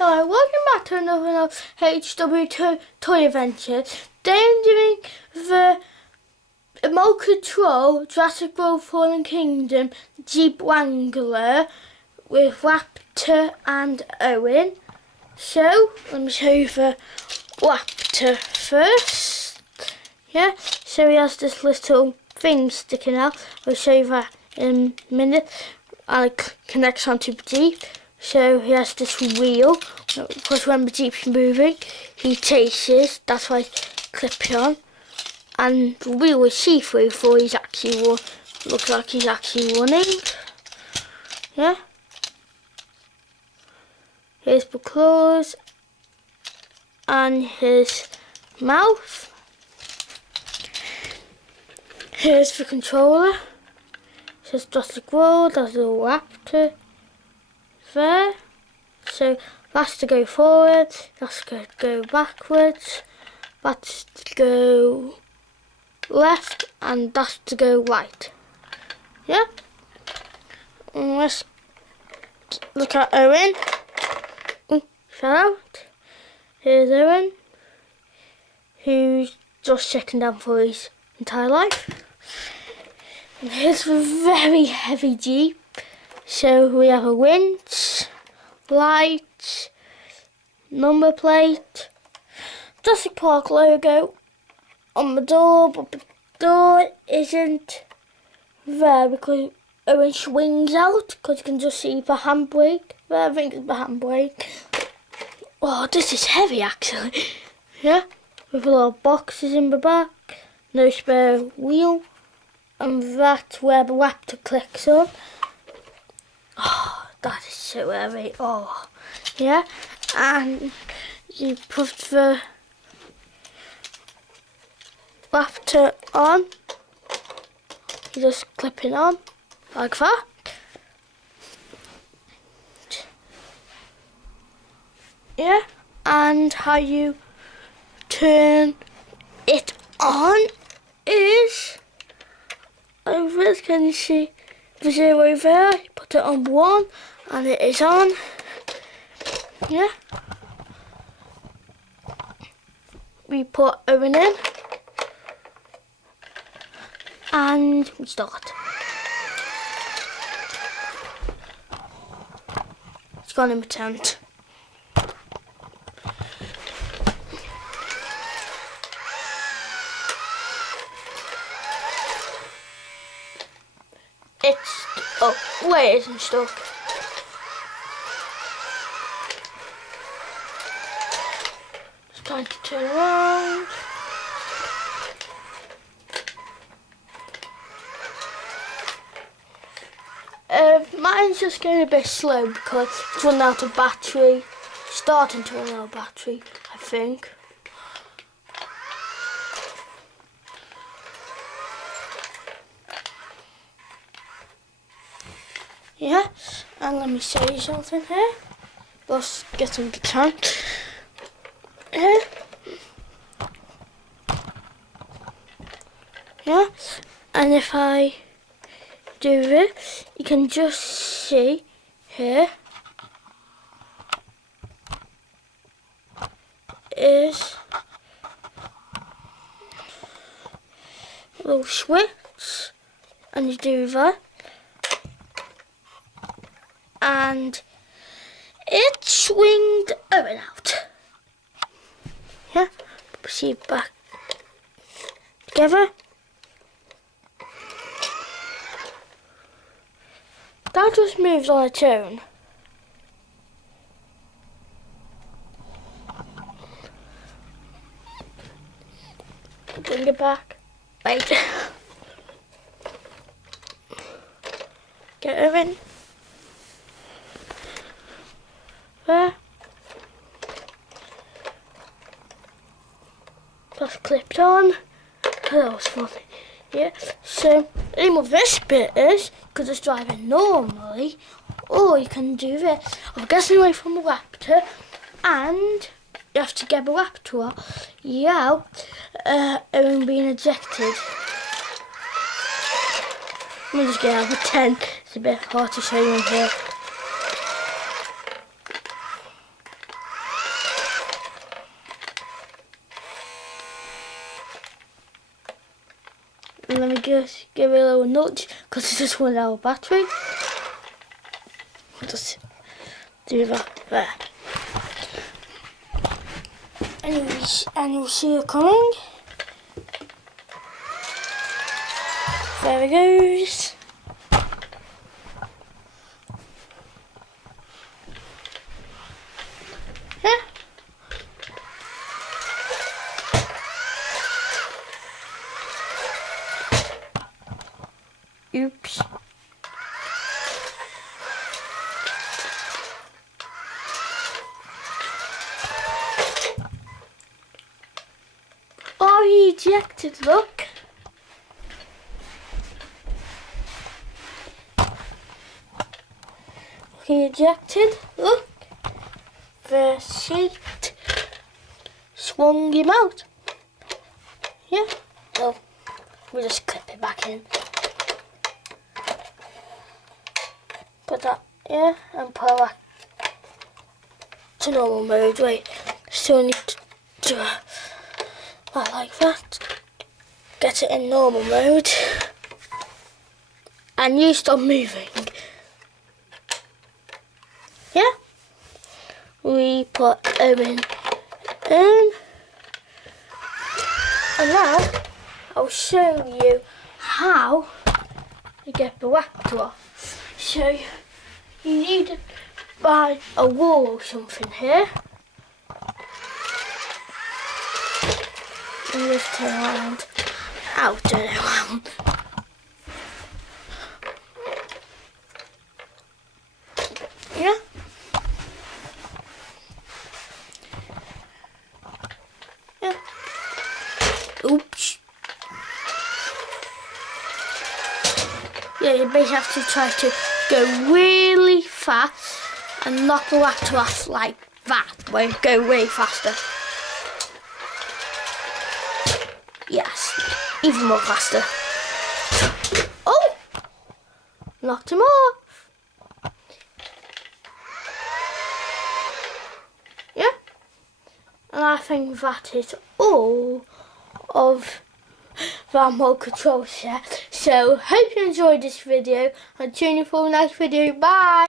Hello, welcome back to another HW2 Toy Adventure. Today I'm doing the Remote Control Jurassic World Fallen Kingdom Jeep Wrangler with Raptor and Owen. So, let me show you the Raptor first. Yeah, so he has this little thing sticking out. I'll show you that in a minute. And it connects onto the Jeep. So he has this wheel, because when the Jeep's moving, he chases, that's why it's clipped on. And the wheel is see-through for he's actually, looks like he's actually running. Yeah. Here's the claws, and his mouth. Here's the controller. It says Jurassic World, there's a little raptor there. So that's to go forward, that's to go backwards, that's to go left, and that's to go right. Yeah? And let's look at Owen. Oh, fell out. Here's Owen, who's just checking down for his entire life. And here's the very heavy Jeep. So we have a winch, lights, number plate, Jurassic Park logo on the door, but the door isn't there because Owen swings out because you can just see the handbrake there. I think it's the handbrake. Oh, this is heavy actually. Yeah, with a lot of boxes in the back, no spare wheel, and that's where the Raptor clicks on. Oh, that is so heavy. Oh, yeah. And you put the Raptor on. You just clip it on like that. Yeah. And how you turn it on is over. Can you see the zero there? Put it on 1 and it is on. Yeah. We put Owen in and we start. It's gone in the tent. Oh, wait, it isn't stuck. It's time to turn around. Mine's just going a bit slow because it's running out of battery. Starting to run out of battery, I think. Yeah, and let me show you something here. Let's get on the tent. Here. Yeah, and if I do this, you can just see here is a little switch, and you do that. And it swinged Owen out. Yeah, see it back together. That just moves on its own. Bring it back. Wait. Get Owen. There. That's clipped on. That was funny. Yeah. So aim of this bit is because it's driving normally, or you can do this. I'm getting away from the Raptor, and you have to get the Raptor out. Yeah. And being ejected. I'm just getting out of the tent. It's a bit hard to show you in here. let me give it a little nudge because it's just 1 hour battery. Just do that there. And you'll see it coming. There it goes. Yeah. Oops. Oh, he ejected, look. He ejected, look. The seat swung him out. Yeah, so we'll just clip it back in. Put that, yeah, and put it back to normal mode. Wait, still need to do that like that. Get it in normal mode. And you stop moving. Yeah? We put them in. And now I'll show you how to get the raptor off. So you need to buy a wall or something here. And just turn around. I'll turn around. Yeah. Yeah. Oops. Yeah, you basically have to try to go really fast and knock the raptor off like that, where you go way faster. Yes, even more faster. Oh! Knocked him off. Yeah? And I think that is all of the remote control set. So, hope you enjoyed this video and tune in for the next video. Bye!